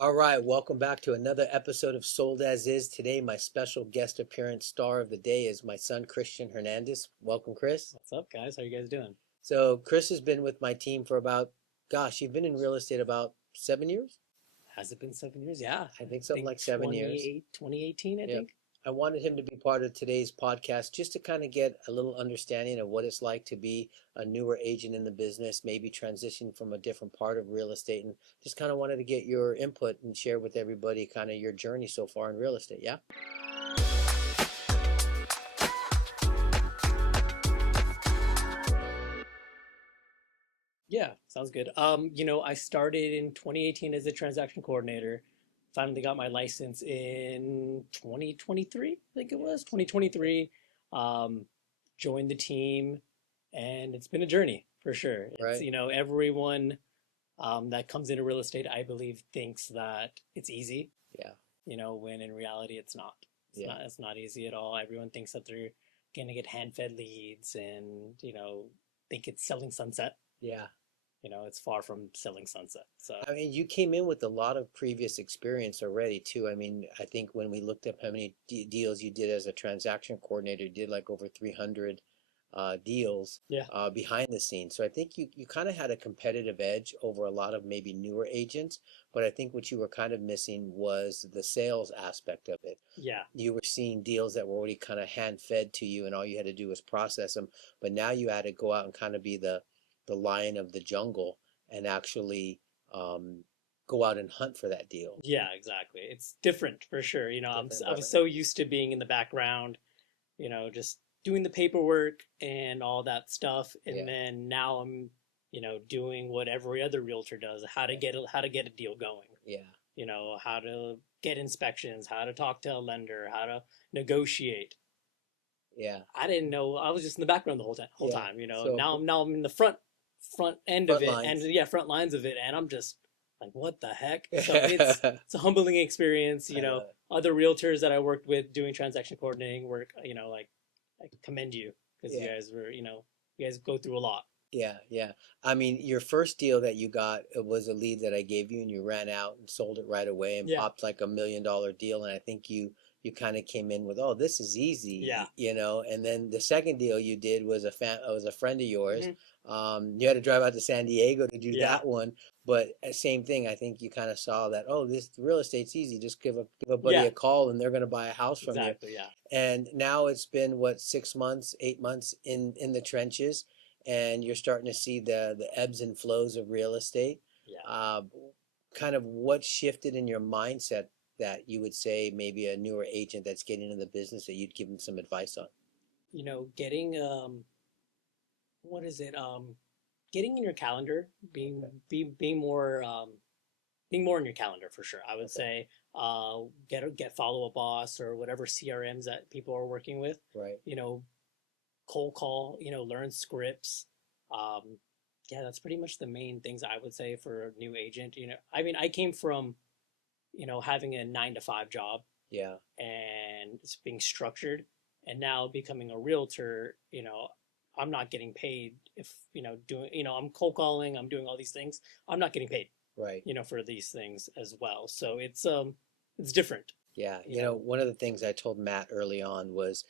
All right, welcome back to another episode of Sold As Is. Today, my special guest appearance star of the day is my son, Christian Hernandez. Welcome, Chris. What's up, guys? How you guys doing? So, Chris has been with my team for about, gosh, you've been in real estate about 7 years? Has it been 7 years? Yeah, I think I something think like 7 years. 2018, I Yeah. think. I wanted him to be part of today's podcast just to kind of get a little understanding of what it's like to be a newer agent in the business, maybe transition from a different part of real estate, and just kind of wanted to get your input and share with everybody kind of your journey so far in real estate. Yeah. Yeah, sounds good. I started in 2018 as a transaction coordinator. Finally got my license in 2023, I think it was 2023. Um, Joined the team, and it's been a journey for sure. It's, Right. everyone that comes into real estate, I believe, thinks that it's easy, Yeah. when in reality it's not. Yeah. It's not easy at all. Everyone thinks that they're gonna get hand-fed leads and, think it's selling sunset. Yeah. It's far from selling sunset. So I mean, you came in with a lot of previous experience already, too. I mean, I think when we looked up how many deals you did as a transaction coordinator, you did like over 300 deals yeah, behind the scenes. So I think you kind of had a competitive edge over a lot of maybe newer agents. But I think what you were kind of missing was the sales aspect of it. yeah, You were seeing deals that were already kind of hand fed to you, and all you had to do was process them. But now you had to go out and kind of be the lion of the jungle and actually um, go out and hunt for that deal. yeah, exactly. It's different for sure. Different I was environment. so used to being in the background, just doing the paperwork and all that stuff, and Yeah, then now I'm, doing what every other realtor does, yeah, how to get a deal going. yeah, How to get inspections, how to talk to a lender, how to negotiate. yeah, I didn't know. I was just in the background the whole time. Whole yeah. time, So Now I'm in the front end of front it, and lines. yeah, front lines of it, and I'm just like, what the heck? So I it's a humbling experience. love it. Other realtors that I worked with doing transaction coordinating work. Like I commend you because Yeah, you guys go through a lot. yeah, yeah. I mean, your first deal that you got, it was a lead that I gave you, and you ran out and sold it right away and Yeah, popped like $1 million deal. And I think you kind of came in with, oh, this is yeah, easy. And then the second deal you did was was a friend of yours. hmm You had to drive out to San Diego to do yeah, that one, but same thing. I think you kind of saw that, oh, this real estate's easy. Just give a buddy yeah, a call, and they're going to buy a house from you. exactly, yeah, And now it's been what, 6 months, 8 months in the trenches, and you're starting to see the ebbs and flows of real estate. yeah. Uh, Kind of what shifted in your mindset that you would say maybe a newer agent that's getting in the business that you'd give them some advice on? Getting what is it? Getting in your calendar, Okay. being more in your calendar for sure. I would Okay. say get Follow Up Boss or whatever CRMs that people are working with. Right. You know, cold call. Learn scripts. Um, yeah, that's pretty much the main things I would say for a new agent. I mean, I came from having a 9 to 5 job Yeah. and it's being structured, and now becoming a realtor. I'm not getting paid if doing I'm cold calling, I'm doing all these things. I'm not getting paid Right. for these things as well. So it's different, Yeah. you know. One of the things I told Matt early on was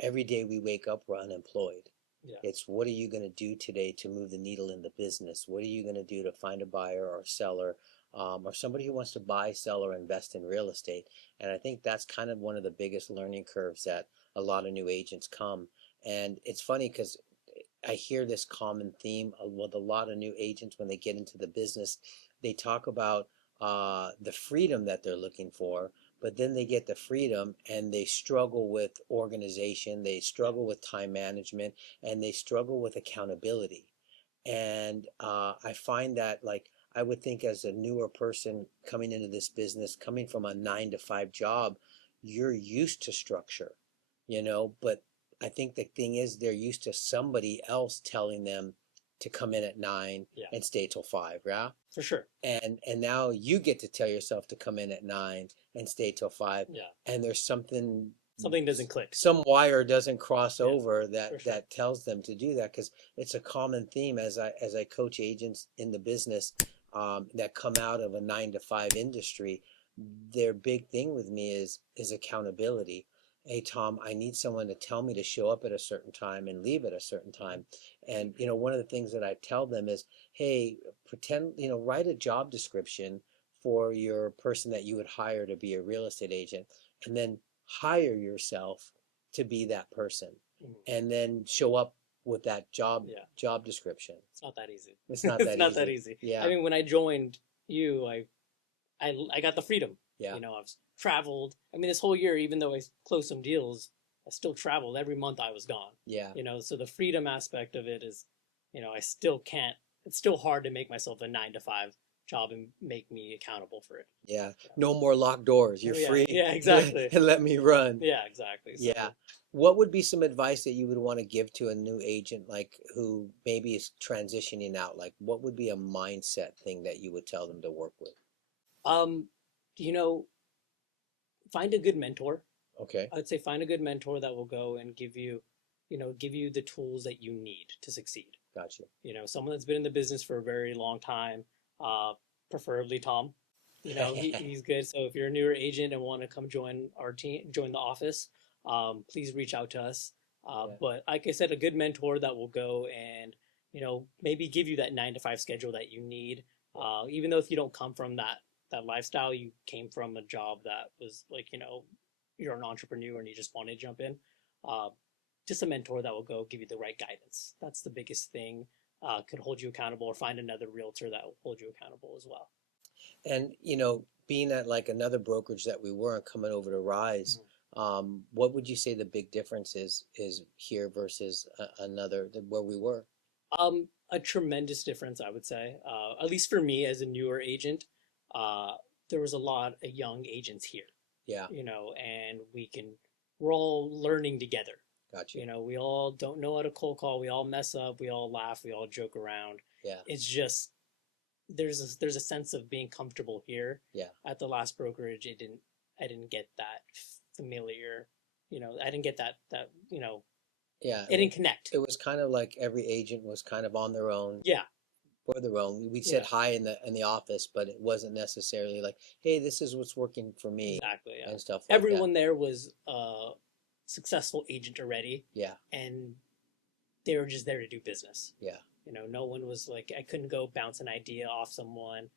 every day we wake up, we're unemployed. Yeah. It's what are you going to do today to move the needle in the business? What are you going to do to find a buyer or a seller, or somebody who wants to buy, sell, or invest in real estate? And I think that's kind of one of the biggest learning curves that a lot of new agents come. And it's funny because I hear this common theme with a lot of new agents when they get into the business. They talk about the freedom that they're looking for, but then they get the freedom and they struggle with organization, they struggle with time management, and they struggle with accountability. And I find that, like, I would think as a newer person coming into this business, coming from a 9 to 5 job, you're used to structure. But I think the thing is they're used to somebody else telling them to come in at 9 Yeah, and stay till 5, yeah? for sure. And now you get to tell yourself to come in at 9 and stay till 5, Yeah, and there's something doesn't click. some wire doesn't cross Yeah, over for that sure. tells them to do that, because it's a common theme as I coach agents in the business. that come out of a 9 to 5 industry, their big thing with me is accountability. Hey Tom, I need someone to tell me to show up at a certain time and leave at a certain time. And one of the things that I tell them is, hey, pretend, write a job description for your person that you would hire to be a real estate agent, and then hire yourself to be that person, Mhm. and then show up with that Yeah, job description. it's not that easy. It's not It's that not that easy. easy. I Yeah, mean, when I joined you, I got the freedom. yeah, I've traveled. I mean, this whole year, even though I closed some deals, I still traveled. Every month I was gone. yeah, So the freedom aspect of it is, I still can't. It's still hard to make myself a 9 to 5 job and make me accountable for it. yeah. No more locked doors. You're Oh yeah, free. yeah, exactly. And let me run. Yeah, exactly. Yeah. So, What would be some advice that you would want to give to a new agent, like who maybe is transitioning out? Like, what would be a mindset thing that you would tell them to work with? um, you know, find a good mentor. Okay. I'd say find a good mentor that will go and give you the tools that you need to succeed. Gotcha. Someone that's been in the business for a very long time, uh, preferably Tom. He's good. So if you're a newer agent and want to come join our team, join the office, please reach out to us. Yeah. But like I said, a good mentor that will go and, maybe give you that 9 to 5 schedule that you need. Even though if you don't come from that lifestyle, you came from a job that was like, you're an entrepreneur and you just want to jump in. Uh, just a mentor that will go give you the right guidance. That's the biggest thing. Could hold you accountable, or find another realtor that will hold you accountable as well. And being at like another brokerage that we were and coming over to Rise, Mhm. what would you say the big difference is here versus another where we were? A tremendous difference, I would say. At least for me as a newer agent, uh, there was a lot of young agents here, Yeah, and we're all learning together. got you. We all don't know how to cold call. We all mess up. We all laugh. We all joke around. Yeah, It's just there's a sense of being comfortable here. yeah, At the last brokerage, I didn't get that familiar. I didn't get that. yeah. It didn't connect. It was kind of like every agent was kind of on their own, Yeah, for their own. We said yeah, hi in the office, but it wasn't necessarily like, hey, this is what's working for me exactly. Yeah, and stuff like that. everyone there was a successful agent already, Yeah, and they were just there to do business. yeah. No one was like, I couldn't go bounce an idea off someone.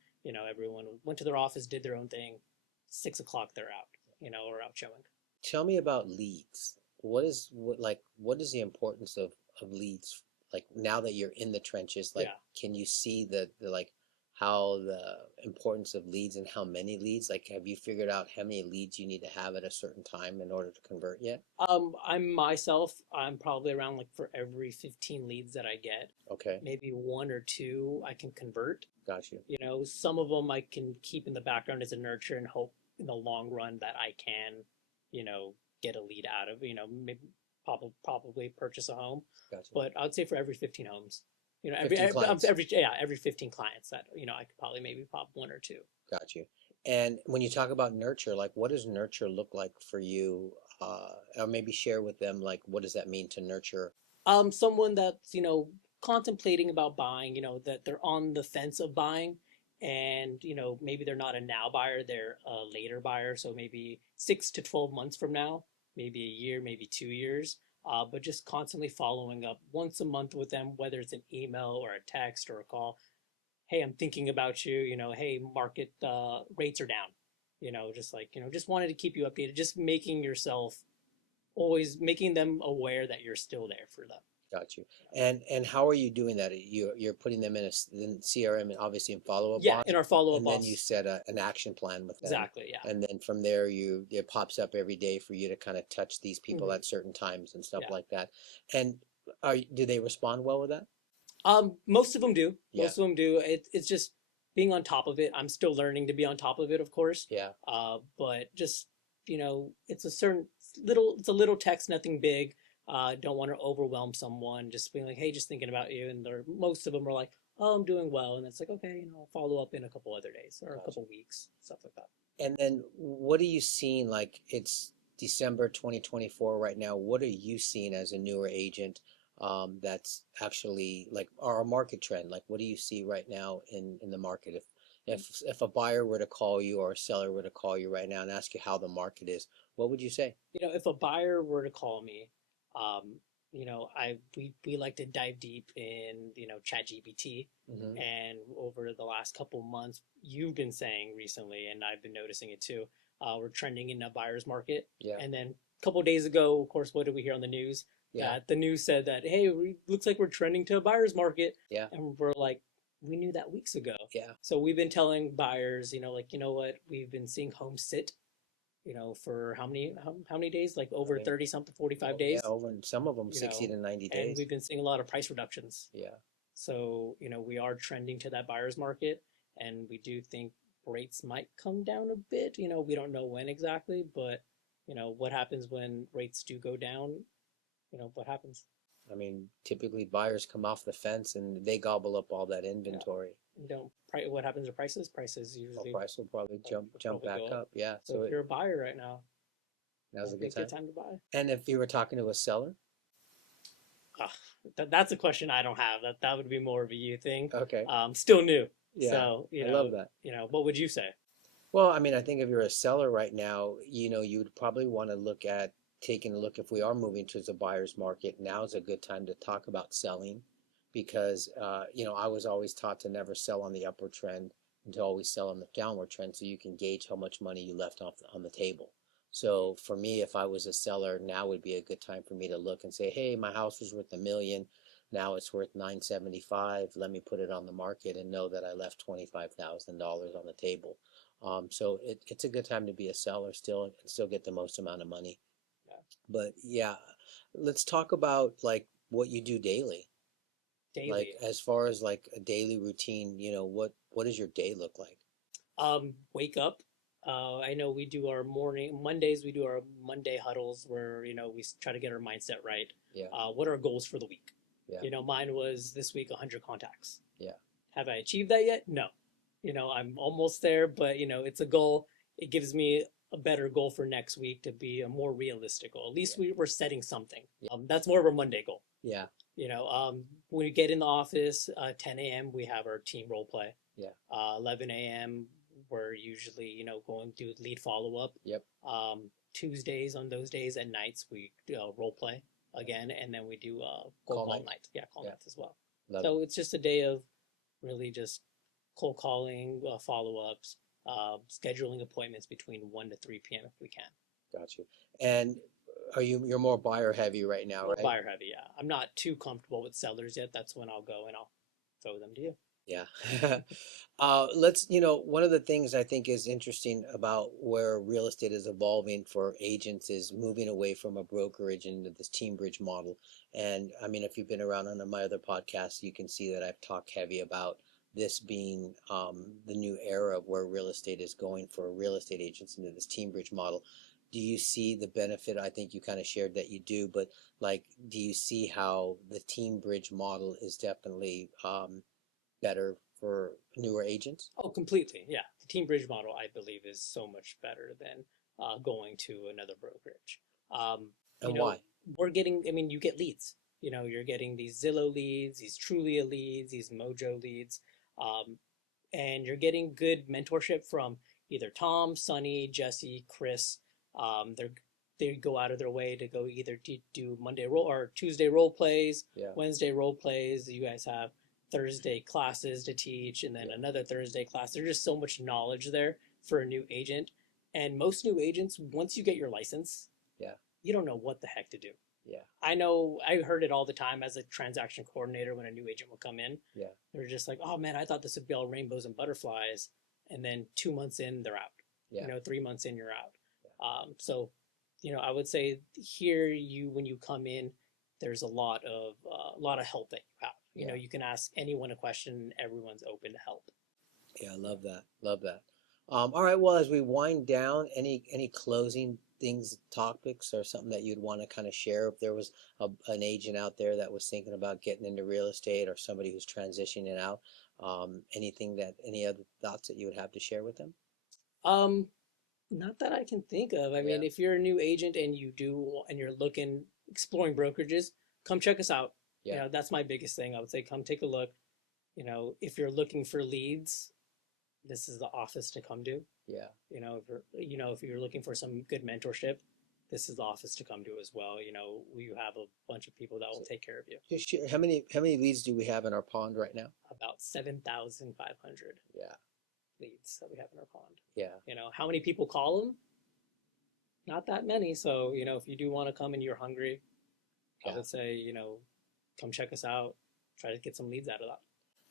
Everyone went to their office, did their own thing. 6 o'clock, they're out. Or out showing. Tell me about leads. What is the importance of leads? Like now that you're in the trenches, like Yeah. can you see the like how the importance of leads and how many leads? Like have you figured out how many leads you need to have at a certain time in order to convert yet? I'm probably around, like, for every 15 leads that I get, Okay, maybe one or two I can convert. got you. Some of them I can keep in the background as a nurture and hope in the long run that I can, you know, get a lead out of, maybe probably purchase a home. Got you. But I would say for every 15 homes, 15 clients. every 15 clients that, I could probably maybe pop one or two. Got you. And when you talk about nurture, like what does nurture look like for you? Or maybe share with them like what does that mean to nurture? Someone that's, contemplating about buying, that they're on the fence of buying, and, maybe they're not a now buyer, they're a later buyer. So maybe 6 to 12 months from now, maybe a year, maybe 2 years. But just constantly following up once a month with them, whether it's an email or a text or a call. Hey, I'm thinking about you. Hey, market rates are down. Just like, just wanted to keep you updated. Just making yourself, always making them aware that you're still there for them. Got you. And how are you doing that? You're putting them in CRM and obviously in follow up Yeah, box, in our follow up and then you boss. set an action plan with them, Exactly. Yeah. and then from there it pops up every day for you to kind of touch these people Hmm. at certain times and stuff Yeah. like that. And do they respond well with that? Most of them do. Yeah, Most of them do. It's just being on top of it. I'm still learning to be on top of it, of course. yeah, But just, it's it's a little text, nothing big. Don't want to overwhelm someone. Just being like, hey, just thinking about you. And most of them are like, oh, I'm doing well. And it's like, okay, I'll follow up in a couple other days or a gotcha. couple weeks, stuff like that. And then what are you seeing? Like it's December 2024 right now. What are you seeing as a newer agent? that's actually like our market trend? Like, what do you see right now in the market? If a buyer were to call you or a seller were to call you right now and ask you how the market is, what would you say? If a buyer were to call me, um, we like to dive deep in, Chat GPT. Hmm. And over the last couple months, you've been saying recently, and I've been noticing it too, we're trending in a buyer's market. Yeah, And then a couple days ago, of course, what did we hear on the news? yeah, That the news said that, hey, looks like we're trending to a buyer's market. yeah, And we're like, we knew that weeks ago. yeah. So we've been telling buyers, like, you know what, we've been seeing homes sit, for how many days? Like I over mean, 30 something, 45 yeah, days, over and some of them you 60 know, to 90 and days. we've been seeing a lot of price reductions. Yeah. So, we are trending to that buyer's market, and we do think rates might come down a bit. We don't know when exactly, but what happens when rates do go down? What happens? I mean, typically buyers come off the fence and they gobble up all that Yeah. inventory. What happens to prices? Prices Well, usually price will probably jump probably back go up. up. Yeah, So so if you're a buyer right now, now's a might be good a good time. time to buy. And if you were talking to a seller, Ah, that's a question I don't have. That would be more of a you thing. okay, Still new. yeah, So, I love that. what would you say? Well, I mean, I think if you're a seller right now, you would probably want to look at taking a look if we are moving towards a buyer's market. Now is a good time to talk about selling because, I was always taught to never sell on the upward trend and to always sell on the downward trend so you can gauge how much money you left off on the table. So for me, if I was a seller, now would be a good time for me to look and say, hey, my house was worth 1 million. Now it's worth 975. Let me put it on the market and know that I left $25,000 on the table. So it's a good time to be a seller still and still get the most amount of money. Yeah. But yeah, let's talk about like what you do daily. Like Daily. as far as like a daily routine, what does your day look like? Wake up. I know we do our morning Mondays. We do our Monday huddles where we try to get our mindset right. Yeah, What are our goals for the week? yeah, Mine was this week 100 contacts. yeah, Have I achieved that yet? No. I'm almost there, but it's a goal. It gives me a better goal for next week to be a more realistic goal. At least yeah, we're setting something. yeah, That's more of a Monday goal. yeah, When we get in the office, 10 a.m. we have our team role play. yeah, 11 a.m. we're usually going through lead follow up. yep, Tuesdays on those days and nights we do role play again, and then we do cold call call night. night. Yeah, call Yeah, nights as well. love it. So it's just a day of really just cold calling, follow ups, scheduling appointments between 1 to 3 p.m. if we can. Got you. And you're more buyer heavy right now, More right? buyer heavy, yeah. I'm not too comfortable with sellers yet. That's when I'll go and I'll throw them to you. Yeah. One of the things I think is interesting about where real estate is evolving for agents is moving away from a brokerage into this team bridge model. And I mean, if you've been around on my other podcasts, you can see that I've talked heavy about this being the new era of where real estate is going for real estate agents into this team bridge model. Do you see the benefit? I think you kind of shared that you do, but like, do you see how the team bridge model is definitely better for newer agents? Oh, completely. Yeah. The team bridge model, I believe, is so much better than going to another brokerage. Um, you And know, why? I mean, you get leads. You're getting these Zillow leads, these Trulia leads, these Mojo leads, um, and you're getting good mentorship from either Tom, Sonny, Jesse, Chris. They're they go out of their way to go either do Monday role or Tuesday role plays, Yeah, Wednesday role plays. You guys have Thursday classes to teach, and then yeah, another Thursday class. There's just so much knowledge there for a new agent. And most new agents, once you get your license, yeah, you don't know what the heck to do. yeah, I know I heard it all the time as a transaction coordinator when a new agent would come in. yeah, They're just like, oh man, I thought this would be all rainbows and butterflies. And then 2 months in, they're out. yeah, 3 months in, you're out. So, I would say here when you come in, there's a lot of help that you have. yeah, You can ask anyone a question, everyone's open to help. yeah. I love that. Love that. All right. Well, as we wind down, any closing things, topics, or something that you'd want to kind of share? If there was an agent out there that was thinking about getting into real estate, or somebody who's transitioning out, any other thoughts that you would have to share with them? Um, Not that I can think of. I Yeah. mean, if you're a new agent and you're exploring brokerages, come check us out. You Yeah. know, that's my biggest thing. I would say, come take a look. You know, if you're looking for leads, this is the office to come to. Yeah. If you're looking for some good mentorship, this is the office to come to as well. You know, we have a bunch of people that will So take care of you. just share, how many leads do we have in our pond right now? About 7,500 Yeah. leads that we have in our pond. Yeah. You know, how many people call them? Not that many. So, you know, if you do want to come and you're hungry, I Yeah. would say, you know, come check us out. Try to get some leads out of that.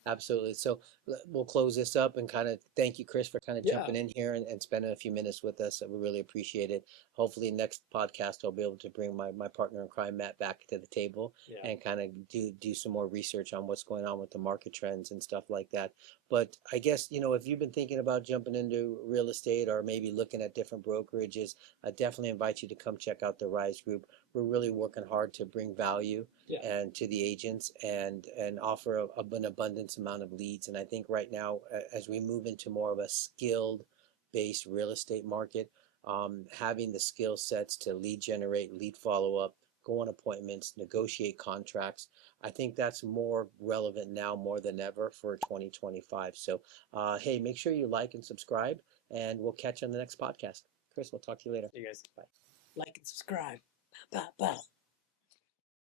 Absolutely. So we'll close this up and kind of thank you, Chris, for kind of Yeah. jumping in here and spending a few minutes with us. We really appreciate it. Hopefully, next podcast, I'll be able to bring my partner in crime, Matt, back to the table Yeah. and kind of do some more research on what's going on with the market trends and stuff like that. But I guess, if you've been thinking about jumping into real estate or maybe looking at different brokerages, I definitely invite you to come check out the Rise Group. We're really working hard to bring value Yeah. and to the agents and offer an abundance amount of leads. And I think right now, as we move into more of a skilled based real estate market, having the skill sets to lead generate, lead follow up, go on appointments, negotiate contracts, I think that's more relevant now more than ever for 2025. So, hey, make sure you like and subscribe, and we'll catch you on the next podcast. Chris, we'll talk to you later. See you guys. Bye. Like and subscribe. Bye, bye, bye.